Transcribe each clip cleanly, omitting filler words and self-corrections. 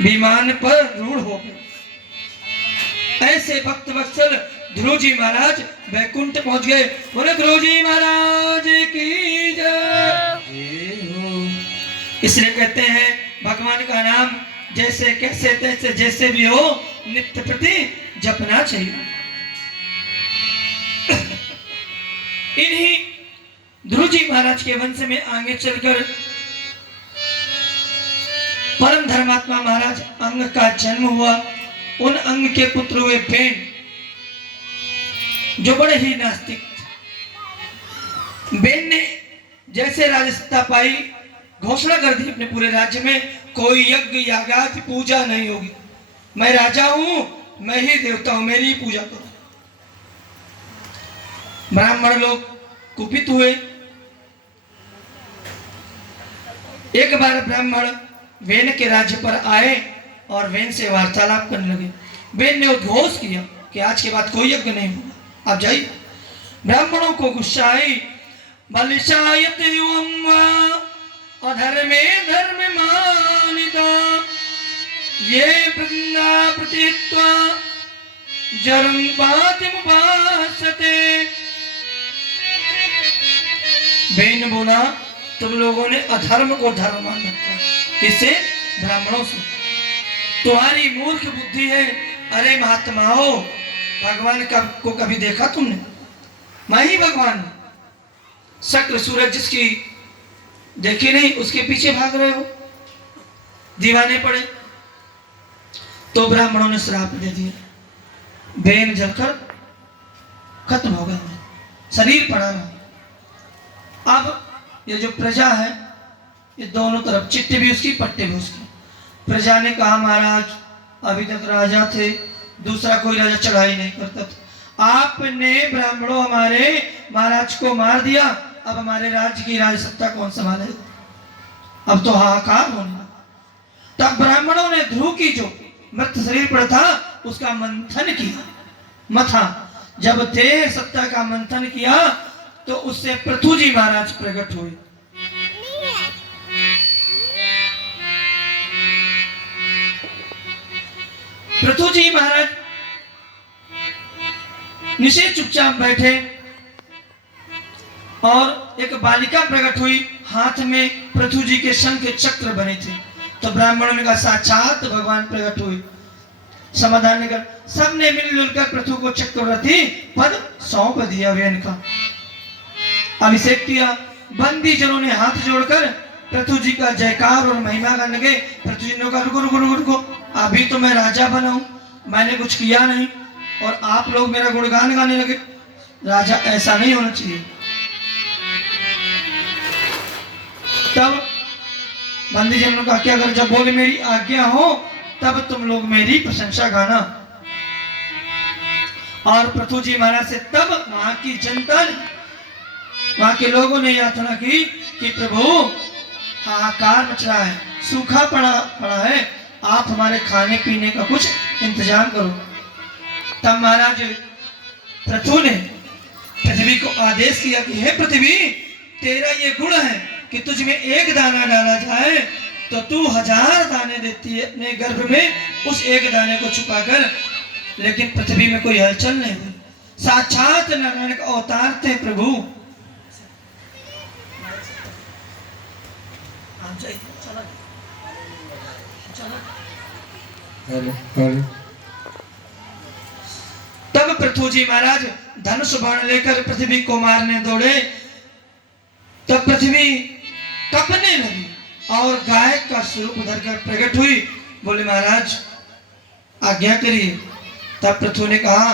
विमान पर रूढ़ हो गए। ऐसे भक्त वत्सल ध्रुव जी महाराज वैकुंठ पहुंच गए। बोले ध्रुव जी महाराज की जय हो। इसलिए कहते हैं भगवान का नाम जैसे कैसे तैसे जैसे भी हो नित्य प्रति जपना चाहिए। इन्हीं ध्रुव जी महाराज के वंश में आगे चलकर परम धर्मात्मा महाराज अंग का जन्म हुआ। उन अंग के पुत्र हुए बेन, जो बड़े ही नास्तिक। बेन ने जैसे राजसत्ता पाई, घोषणा कर दी अपने पूरे राज्य में कोई यज्ञ यागादि पूजा नहीं होगी। मैं राजा हूं, मैं ही देवता हूं, मेरी ही पूजा करो। ब्राह्मण लोग कुपित हुए। एक बार ब्राह्मण वेन के राज्य पर आए और वेन से वार्तालाप करने लगे। वेन ने उद्घोष किया कि आज के बाद कोई यज्ञ नहीं होगा, आप जाइए। ब्राह्मणों को गुस्सा आई। बलिशायत अधर्मे धर्म मानिता ये वृंदा प्रतित्वा जरम पातिमुपासते। बेन बोला तुम लोगों ने अधर्म को धर्म मान रखा। किससे? ब्राह्मणों से। तुम्हारी मूर्ख बुद्धि है। अरे महात्माओ, भगवान को कभी देखा तुमने? मैं ही भगवान हूं। शक्र सूरज जिसकी देखी नहीं उसके पीछे भाग रहे हो, दीवाने पड़े। तो ब्राह्मणों ने श्राप दे दिया। बेन जलकर खत्म हो गया, शरीर पड़ा रहा। अब ये जो प्रजा है, ये दोनों तरफ चिट्ठी भी उसकी पट्टे भी उसकी। प्रजा ने कहा महाराज अभी तक राजा थे, दूसरा कोई राजा चढ़ाई नहीं करता था। आपने ब्राह्मणों हमारे महाराज को मार दिया, अब हमारे राज्य की राजसत्ता कौन संभालेगा? अब तो हाहाकार होने लगा। तब ब्राह्मणों ने ध्रुव की जो मृत शरीर पर था उसका मंथन किया। मथा जब देह सत्ता का मंथन किया तो उससे पृथु जी महाराज प्रकट हुए। पृथु जी महाराज नीचे चुपचाप बैठे और एक बालिका प्रकट हुई। हाथ में पृथु जी के शंख के चक्र बने थे। तो ब्राह्मणों ने कहा साक्षात भगवान प्रकट हुए। समाधान कर सबने मिलजुल कर पृथु को चक्रवर्ती पद सौंप दिया। वेन का अभिषेक किया। बंदी जनों ने हाथ जोड़कर पृथु जी का जयकार और महिमा करने लगे। पृथु जी ने कहा रुको रुको रुको रुको, अभी तो मैं राजा बना हूं, मैंने कुछ किया नहीं और आप लोग मेरा गुणगान गाने लगे। राजा ऐसा नहीं होना चाहिए। तब बंदी जनों का क्या कर, जब बोले मेरी आज्ञा हो तब तुम लोग मेरी प्रशंसा गाना। और पृथु जी महाराज से तब वहां की जनता ने, वहां के लोगों ने याचना की कि प्रभु हाहाकार मच रहा है, सूखा पड़ा है, आप हमारे खाने पीने का कुछ इंतजाम करो। तब महाराज पृथु ने पृथ्वी को आदेश किया कि हे पृथ्वी, तेरा ये गुण है कि तुझ में एक दाना डाला जाए तो तू 1000 दाने देती है अपने गर्भ में उस एक दाने को छुपाकर। लेकिन पृथ्वी में कोई हलचल नहीं हुई। साक्षात नारायण का अवतार थे प्रभु। तब पृथु जी महाराज धनुष बाण लेकर पृथ्वी को मारने दौड़े। तब पृथ्वी कपने लगी और गाय का स्वरूप धरकर प्रकट हुई। बोले महाराज आज्ञा करिए। तब पृथु ने कहा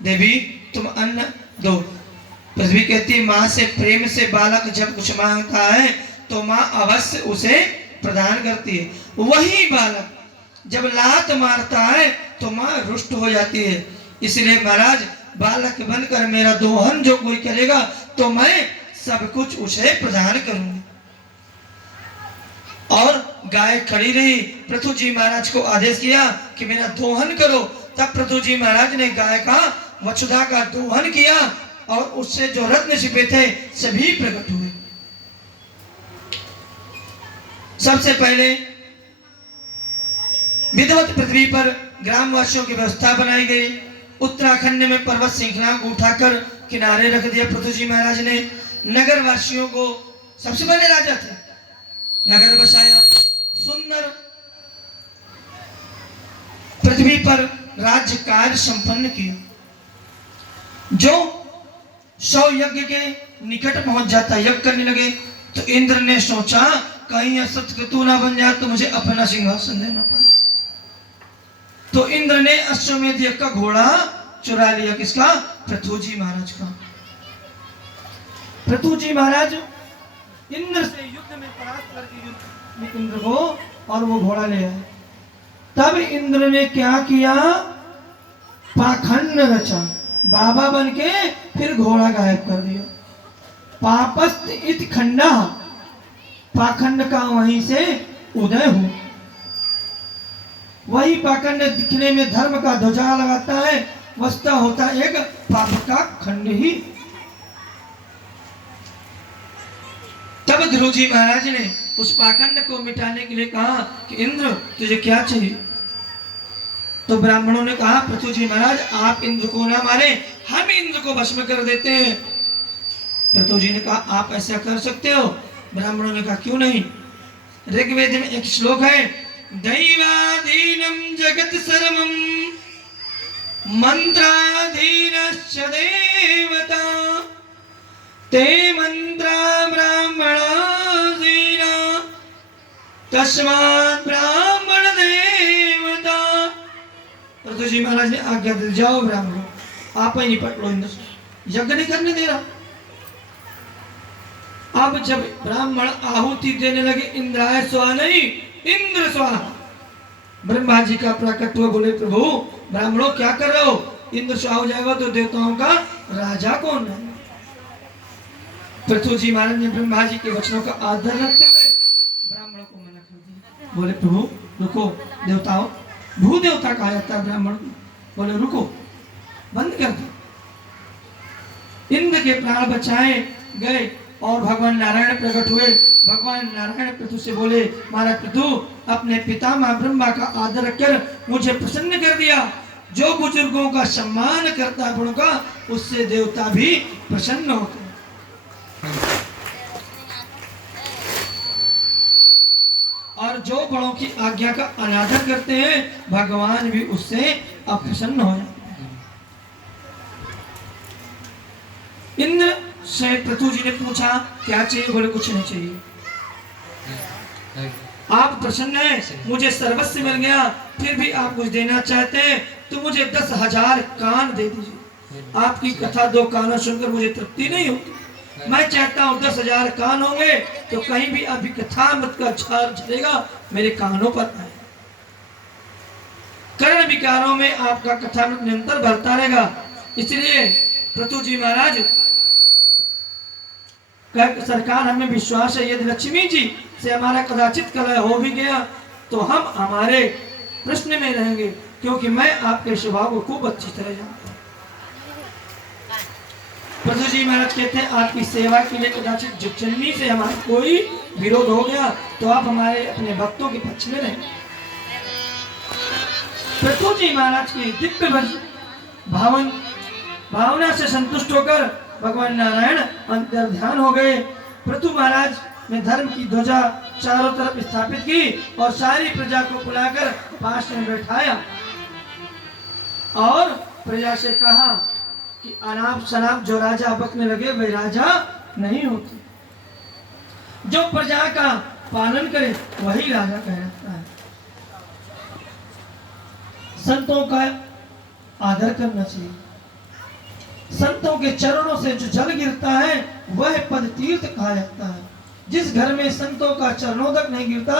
देवी तुम अन्न दो। पृथ्वी कहती माँ से प्रेम से बालक जब कुछ मांगता है तो माँ अवश्य उसे प्रदान करती है। वही बालक जब लात मारता है तो माँ रुष्ट हो जाती है। इसलिए महाराज बालक बनकर मेरा दोहन जो कोई करेगा तो मैं सब कुछ उसे प्रदान करूंगी। और गाय खड़ी रही। पृथु जी महाराज को आदेश किया कि मेरा दोहन करो। तब पृथु जी महाराज ने गाय का वसुधा का दोहन किया और उससे जो रत्न छिपे थे सभी प्रकट हुए। सबसे पहले विधिवत पृथ्वी पर ग्रामवासियों की व्यवस्था बनाई गई। उत्तराखंड में पर्वत श्रृंखला को उठाकर किनारे रख दिया पृथु जी महाराज ने। नगर वासियों को, सबसे पहले राजा थे, नगर बसाया, सुंदर पृथ्वी पर राज्य कार्य संपन्न किया। जो 100 यज्ञ के निकट पहुंच जाता, यज्ञ करने लगे, तो इंद्र ने सोचा कहीं असत्क्रतु ना बन जाए तो मुझे अपना सिंहासन देना पड़े। तो इंद्र ने अश्वमेध यज्ञ का घोड़ा चुरा लिया। किसका? पृथु जी महाराज का। पृथु जी महाराज इंद्र से युद्ध में परास्त करके युद्ध में इंद्र को और वो घोड़ा ले आए। तब इंद्र ने क्या किया? पाखंड रचा, बाबा बन के फिर घोड़ा गायब कर दिया। पापस्त इत खंडा, पाखंड का वहीं से उदय हो। वही पाखंड दिखने में धर्म का ध्वजा लगाता है, वस्तुतः होता एक पाप का खंड ही। तब ध्रुव जी महाराज ने उस पाखंड को मिटाने के लिए कहा कि इंद्र तुझे क्या चाहिए? तो ब्राह्मणों ने कहा पृथु जी महाराज आप इंद्र को ना मारे, हम इंद्र को भस्म कर देते हैं। पृथु जी ने कहा आप ऐसा कर सकते हो? ब्राह्मणों ने कहा क्यों नहीं। ऋग्वेद में एक श्लोक है, दैवाधीनम जगत सर्वम मंत्राधीनश्च देवता ते मंत्रा ब्राह्मणाधीना तस्मात् ब्राह्मण देवता। पृथु जी महाराज ने आज्ञा दे, जाओ ब्राह्मणों आप ही निपट लो इंद्र से, यज्ञ नहीं करने दे रहा। अब जब ब्राह्मण आहुति देने लगे, इंद्राय स्वाहा नहीं इंद्र स्वाहा। ब्रह्मा जी का प्रकट हुआ, बोले प्रभु ब्राह्मणों क्या कर रहे हो? इंद्र स्वाहा हो जाएगा तो देवताओं का राजा कौन है? पृथु जी महाराज ने ब्रह्मा जी के वचनों का आदर रखते हुए ब्राह्मणों को मना कर दिया। बोले प्रभु रुको, देवताओं भू देवता कहा जाता है ब्राह्मण को। बोले रुको, बंद कर दो। इंद्र के प्राण बचाए गए और भगवान नारायण प्रकट हुए। भगवान नारायण पृथु से बोले महाराज पृथु अपने पितामह ब्रह्मा का आदर रखकर मुझे प्रसन्न कर दिया। जो बुजुर्गों का सम्मान करता है बड़ों का, उससे देवता भी प्रसन्न होते हैं। और जो बड़ों की आज्ञा का अनादर करते हैं, भगवान भी उससे अप्रसन्न हो जाते हैं। इंद्र से पृथु जी ने पूछा क्या चाहिए? बोले कुछ नहीं चाहिए, आप प्रसन्न हैं, मुझे सर्वस्व मिल गया, फिर भी आप कुछ देना चाहते हैं तो मुझे 10,000 कान दे दीजिए। आपकी कथा 2 कानों सुनकर मुझे तृप्ति नहीं होती। मैं चाहता हूँ 10,000 कान होंगे तो कहीं भी अभी कथा मत का छाल चलेगा मेरे कानों पर आए। कर्ण विकारों में आपका कथा निरंतर बढ़ता रहेगा। इसलिए पृथु जी महाराज सरकार हमें विश्वास है, यदि लक्ष्मी जी से हमारा कदाचित कलह हो भी गया तो हम हमारे प्रश्न में रहेंगे, क्योंकि मैं आपके स्वभाव को खूब अच्छी तरह जानता हूँ। पृथु जी महाराज कहते हैं आपकी सेवा के लिए कदाचित जुगचन्नी से हमारा कोई विरोध हो गया तो आप हमारे अपने भक्तों के पक्ष में रहें। पृथु जी महाराज की दिव्य भावना से संतुष्ट होकर भगवान नारायण अंतर ध्यान हो गए। पृथु महाराज ने धर्म की ध्वजा चारों तरफ स्थापित की और सारी प्रजा को बुलाकर पास में बैठाया और प्रजा से कहा कि अनाप शनाप जो राजा बकने लगे वे राजा नहीं होते, जो प्रजा का पालन करे वही राजा कहलाता है। संतों का आदर करना चाहिए। संतों के चरणों से जो जल गिरता है वह पद तीर्थ कहा जाता है। जिस घर में संतों का चरणोदक नहीं गिरता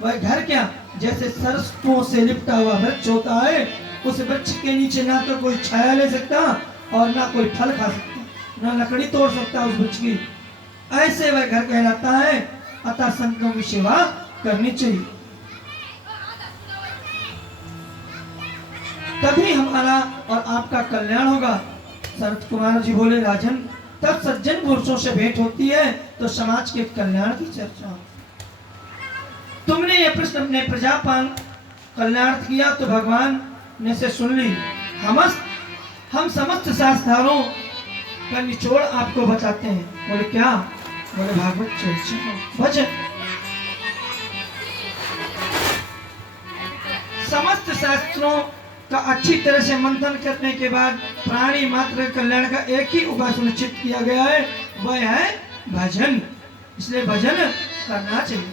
वह घर क्या, जैसे सरसों से लिपटा हुआ वृक्ष होता है। उस वृक्ष के नीचे ना तो कोई छाया ले सकता और ना कोई फल खा सकता, ना लकड़ी तोड़ सकता उस वृक्ष की, ऐसे वह घर कहलाता है। अतः संतों की सेवा करनी चाहिए, तभी हमारा और आपका कल्याण होगा। शरद कुमार जी बोले राजन, तब सज्जन पुरुषों से भेंट होती है तो समाज के कल्याण की चर्चा हो। तुमने यह प्रश्न अपने प्रजापाल कल्याणार्थ किया तो भगवान ने से सुन ली। हम समस्त शास्त्रों का निचोड़ आपको बताते हैं। बोले क्या? बोले भागवत चरित्र भजन। समस्त शास्त्रों का अच्छी तरह से मंथन करने के बाद प्राणी मात्र कल्याण का एक ही उपाय सुनिश्चित किया गया है, वह है भजन। इसलिए भजन करना चाहिए।